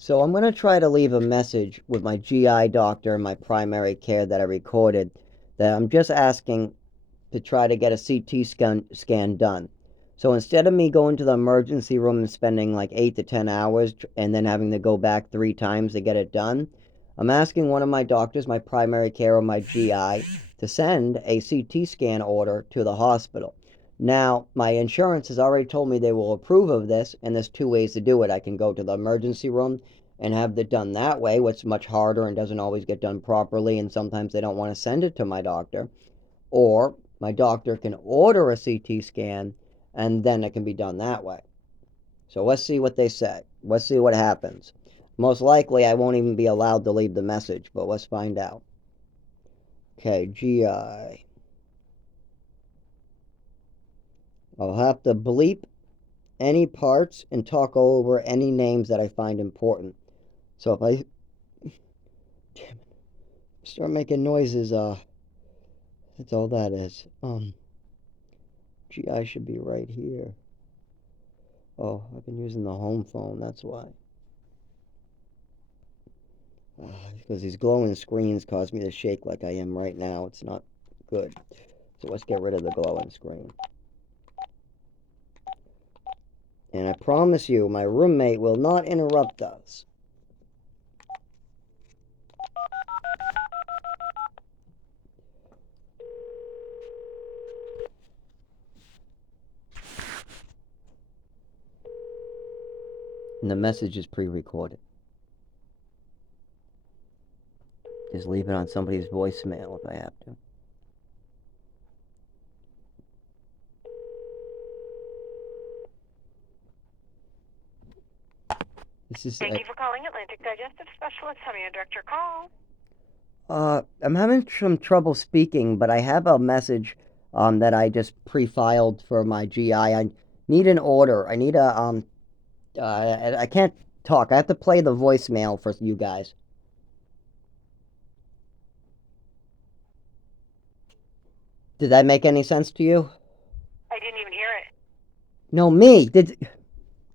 So I'm going to try to leave a message with my GI doctor and my primary care that I recorded that I'm just asking to try to get a CT scan done. So instead of me going to the emergency room and spending like 8 to 10 hours and then having to go back 3 times to get it done, I'm asking one of my doctors, my primary care or my GI, to send a CT scan order to the hospital. Now, my insurance has already told me they will approve of this, and there's 2 ways to do it. I can go to the emergency room and have it done that way, which is much harder and doesn't always get done properly, and sometimes they don't want to send it to my doctor. Or my doctor can order a CT scan and then it can be done that way. So let's see what they say. Let's see what happens. Most likely I won't even be allowed to leave the message, but let's find out. Okay, GI. I'll have to bleep any parts and talk over any names that I find important. So if I start making noises, that's all that is. GI should be right here. Oh, I've been using the home phone, that's why. Because these glowing screens cause me to shake like I am right now. It's not good. So let's get rid of the glowing screen. And I promise you, my roommate will not interrupt us. And the message is pre-recorded. Just leave it on somebody's voicemail if I have to. This is. Thank you for calling Atlantic Digestive Specialist. How may I direct your call? I'm having some trouble speaking, but I have a message that I just pre-filed for my GI. I need an order. I need a I can't talk. I have to play the voicemail for you guys. Did that make any sense to you? I didn't even hear it. No, me. Did.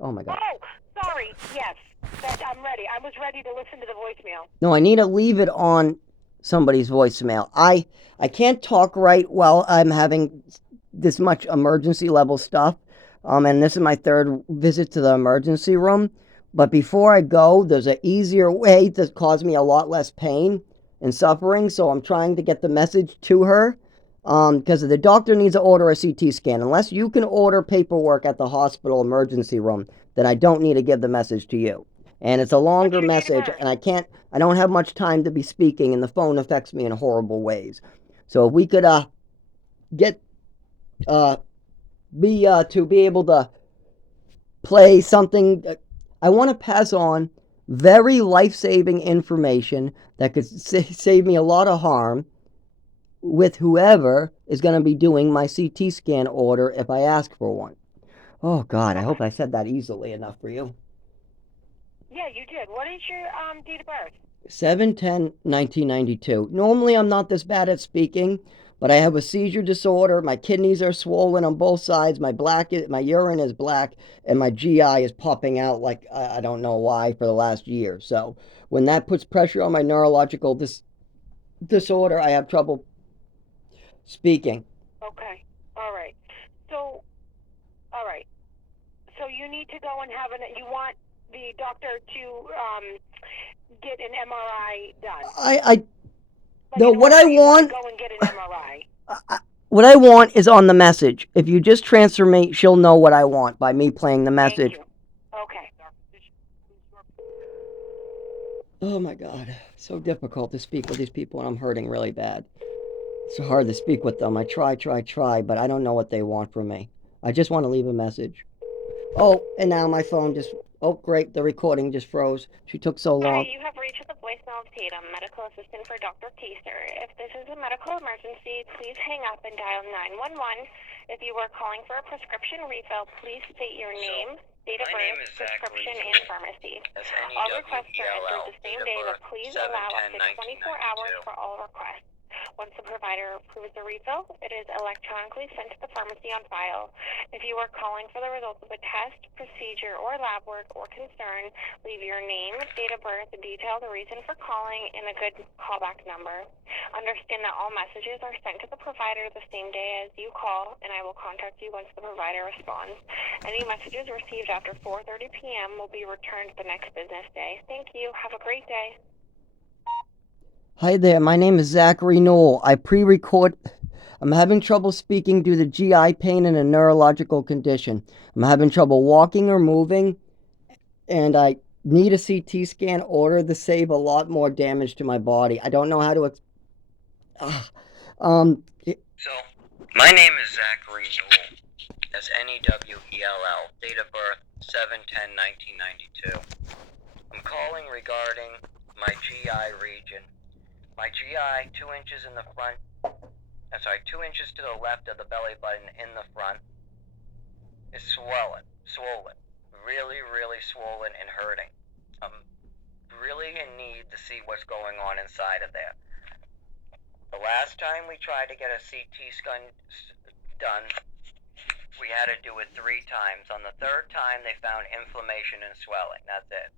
Oh my god. Oh, sorry. Yes, I'm ready. I was ready to listen to the voicemail. No, I need to leave it on somebody's voicemail. I can't talk right while I'm having this much emergency level stuff. And this is my third visit to the emergency room. But before I go, there's an easier way to cause me a lot less pain and suffering. So I'm trying to get the message to her. Because the doctor needs to order a CT scan. Unless you can order paperwork at the hospital emergency room, then I don't need to give the message to you. And it's a What's longer your date of message, birth? and I don't have much time to be speaking, and the phone affects me in horrible ways. So if we could get uh to be able to play something, I want to pass on very life-saving information that could save me a lot of harm with whoever is going to be doing my CT scan order if I ask for one. Oh God, I hope Okay. I said that easily enough for you. Yeah, you did. What is your date of birth? 7/10/1992. Normally I'm not this bad at speaking, but I have a seizure disorder. My kidneys are swollen on both sides. My urine is black, and my GI is popping out like I don't know why for the last year. So when that puts pressure on my neurological disorder, I have trouble speaking. Okay. All right. So, all right. So you need to go and have you want the doctor to get an MRI done. I Like no an what order. I You want to want go and get an MRI. what I want is on the message. If you just transfer me, she'll know what I want by me playing the Thank message. you. Okay. Oh my God, so difficult to speak with these people, and I'm hurting really bad. It's hard to speak with them. I try, but I don't know what they want from me. I just want to leave a message. Oh, and now my phone just. Oh, great, the recording just froze. She took so Hi, long. you have reached the voicemail of Tatum, medical assistant for Dr. Kaser. If this is a medical emergency, please hang up and dial 911. If you are calling for a prescription refill, please state your name, date of birth, prescription, and pharmacy. All requests are entered the same day, but please allow up to 24 hours for all requests. Once the provider approves the refill, it is electronically sent to the pharmacy on file. If you are calling for the results of a test, procedure, or lab work or concern, leave your name, date of birth, detail the reason for calling, and a good callback number. Understand that all messages are sent to the provider the same day as you call, and I will contact you once the provider responds. Any messages received after 4:30 p.m. will be returned the next business day. Thank you. Have a great day. Hi there, my name is Zachary Newell. I'm having trouble speaking due to GI pain and a neurological condition. I'm having trouble walking or moving, and I need a CT scan ordered to save a lot more damage to my body. I don't know how to. So, my name is Zachary Newell. That's Newell. Date of birth 7/10/1992. I'm calling regarding my GI region. My GI, 2 inches in the front. 2 inches to the left of the belly button in the front is swollen, really, really swollen and hurting. I'm really in need to see what's going on inside of there. The last time we tried to get a CT scan done, we had to do it 3 times. On the 3rd time, they found inflammation and swelling. That's it.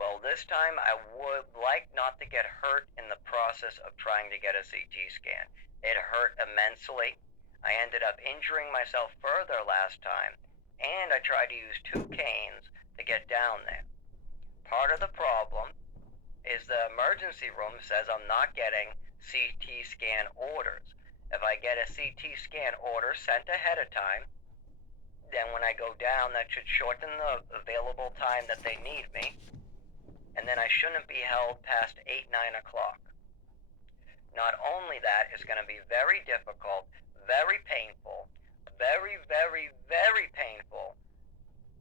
Well, this time I would like not to get hurt in the process of trying to get a CT scan. It hurt immensely. I ended up injuring myself further last time, and I tried to use 2 canes to get down there. Part of the problem is the emergency room says I'm not getting CT scan orders. If I get a CT scan order sent ahead of time, then when I go down, that should shorten the available time that they need me, and then I shouldn't be held past 8, 9 o'clock. Not only that, it's going to be very difficult, very painful, very, very, very painful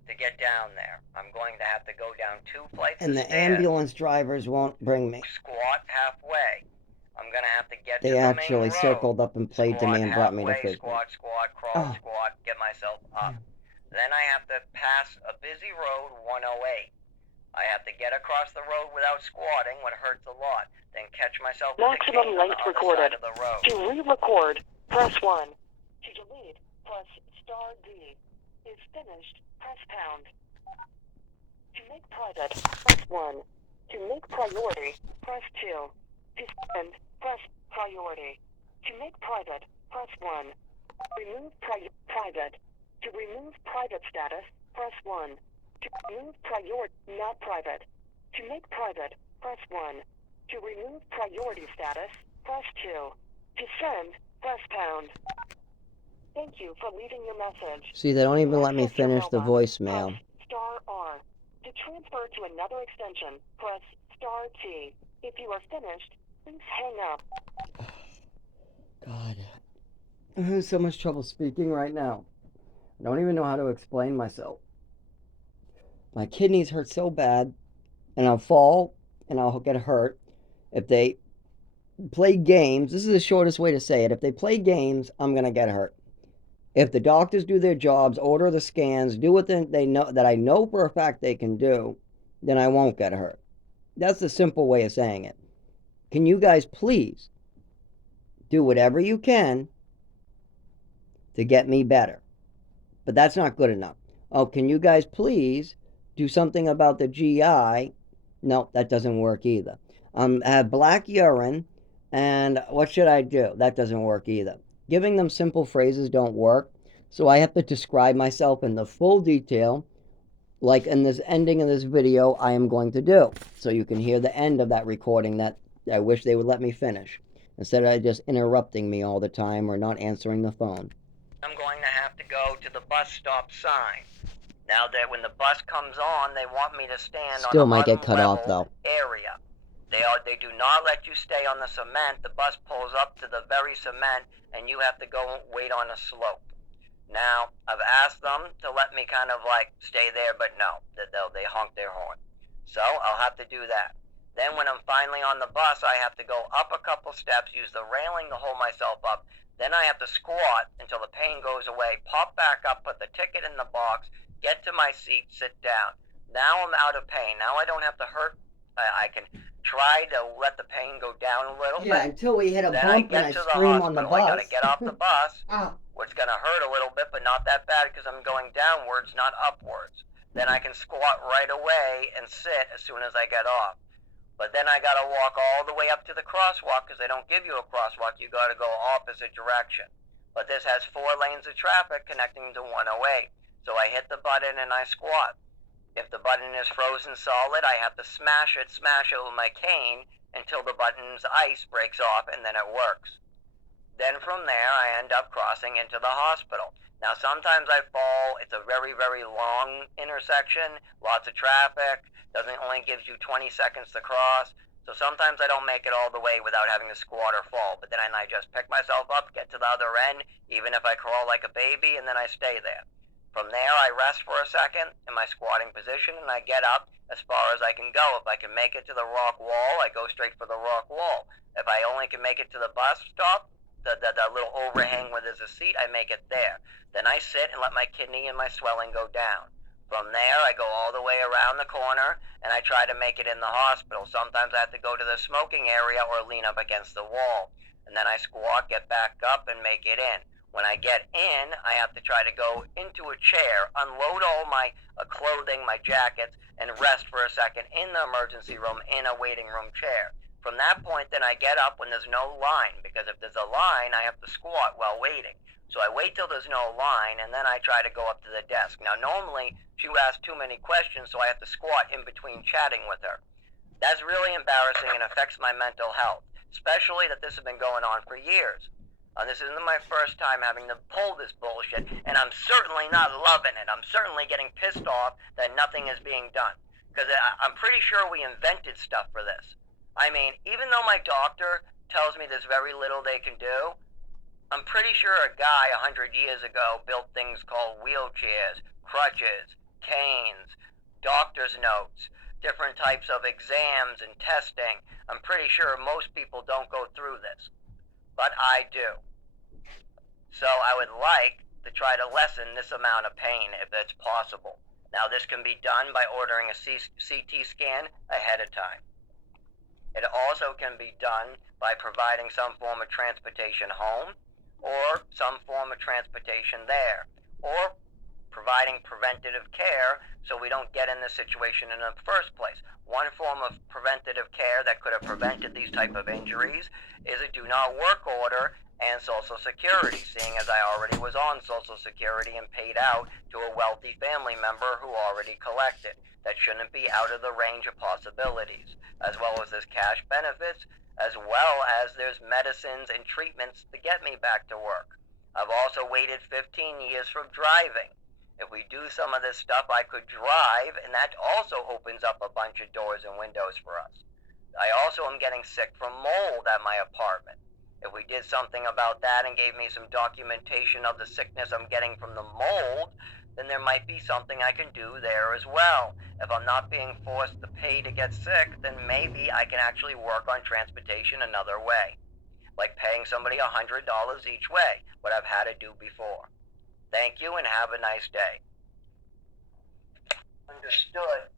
to get down there. I'm going to have to go down 2 flights And of the stairs, ambulance drivers won't bring me. squat halfway. I'm going to have to get They to the actually main road, circled up and played to me and brought me to halfway, treatment. squat, crawl, Oh. squat, get myself up. Then I have to pass a busy road, 108. I have to get across the road without squatting, what hurts a lot, then catch myself with the cane on the other side of the road. To re-record, press 1. To delete, press star D. Is finished, press pound. To make private, press 1. To make priority, press 2. To send, press priority. To make private, press 1. Remove private. To remove private status, press 1. To remove not private. To make private, press 1. To remove priority status, press 2. To send, press pound. Thank you for leaving your message. See, they don't even let me Access your finish the mailbox, voicemail. Press star R. To transfer to another extension, press star T. If you are finished, please hang up. God. I'm having so much trouble speaking right now. I don't even know how to explain myself. My kidneys hurt so bad, and I'll fall and I'll get hurt. If they play games, this is the shortest way to say it. If they play games, I'm going to get hurt. If the doctors do their jobs, order the scans, do what they know that I know for a fact they can do, then I won't get hurt. That's the simple way of saying it. Can you guys please do whatever you can to get me better? But that's not good enough. Oh, can you guys please do something about the GI? No, that doesn't work either. I have black urine, and what should I do? That doesn't work either. Giving them simple phrases don't work, so I have to describe myself in the full detail, like in this ending of this video I am going to do, so you can hear the end of that recording that I wish they would let me finish, instead of just interrupting me all the time or not answering the phone. I'm going to have to go to the bus stop sign. Now that when the bus comes on, they want me to stand Still on might an get cut off, unlevel area. They do not let you stay on the cement. The bus pulls up to the very cement, and you have to go and wait on a slope. Now, I've asked them to let me kind of like stay there, but no, they honk their horn. So I'll have to do that. Then when I'm finally on the bus, I have to go up a couple steps, use the railing to hold myself up. Then I have to squat until the pain goes away, pop back up, put the ticket in the box, get to my seat, sit down. Now I'm out of pain. Now I don't have to hurt. I can try to let the pain go down a little Yeah, bit. until we hit a Then I bump and I get to the scream on the hospital. I bus. gotta get off the bus, Ah, which is gonna hurt a little bit, but not that bad because I'm going downwards, not upwards. Then I can squat right away and sit as soon as I get off. But then I gotta walk all the way up to the crosswalk because they don't give you a crosswalk. You gotta go opposite direction. But this has 4 lanes of traffic connecting to 108. So I hit the button and I squat. If the button is frozen solid, I have to smash it with my cane until the button's ice breaks off and then it works. Then from there, I end up crossing into the hospital. Now, sometimes I fall. It's a very, very long intersection, lots of traffic, only gives you 20 seconds to cross. So sometimes I don't make it all the way without having to squat or fall. But then I just pick myself up, get to the other end, even if I crawl like a baby, and then I stay there. From there, I rest for a second in my squatting position, and I get up as far as I can go. If I can make it to the rock wall, I go straight for the rock wall. If I only can make it to the bus stop, the little overhang where there's a seat, I make it there. Then I sit and let my kidney and my swelling go down. From there, I go all the way around the corner, and I try to make it in the hospital. Sometimes I have to go to the smoking area or lean up against the wall. And then I squat, get back up, and make it in. When I get in, I have to try to go into a chair, unload all my clothing, my jackets, and rest for a second in the emergency room in a waiting room chair. From that point, then I get up when there's no line, because if there's a line, I have to squat while waiting. So I wait till there's no line, and then I try to go up to the desk. Now, normally, she would ask too many questions, so I have to squat in between chatting with her. That's really embarrassing and affects my mental health, especially that this has been going on for years. This isn't my first time having to pull this bullshit, and I'm certainly not loving it. I'm certainly getting pissed off that nothing is being done, because I'm pretty sure we invented stuff for this. I mean, even though my doctor tells me there's very little they can do, I'm pretty sure a guy 100 years ago built things called wheelchairs, crutches, canes, doctor's notes, different types of exams and testing. I'm pretty sure most people don't go through this, but I do. So I would like to try to lessen this amount of pain if it's possible. Now, this can be done by ordering a CT scan ahead of time. It also can be done by providing some form of transportation home, or some form of transportation there, or providing preventative care so we don't get in this situation in the first place. One form of preventative care that could have prevented these type of injuries is a do not work order and Social Security, seeing as I already was on Social Security and paid out to a wealthy family member who already collected. That shouldn't be out of the range of possibilities, as well as there's cash benefits, as well as there's medicines and treatments to get me back to work. I've also waited 15 years from driving. If we do some of this stuff, I could drive, and that also opens up a bunch of doors and windows for us. I also am getting sick from mold at my apartment. If we did something about that and gave me some documentation of the sickness I'm getting from the mold, then there might be something I can do there as well. If I'm not being forced to pay to get sick, then maybe I can actually work on transportation another way, like paying somebody $100 each way, what I've had to do before. Thank you and have a nice day. Understood.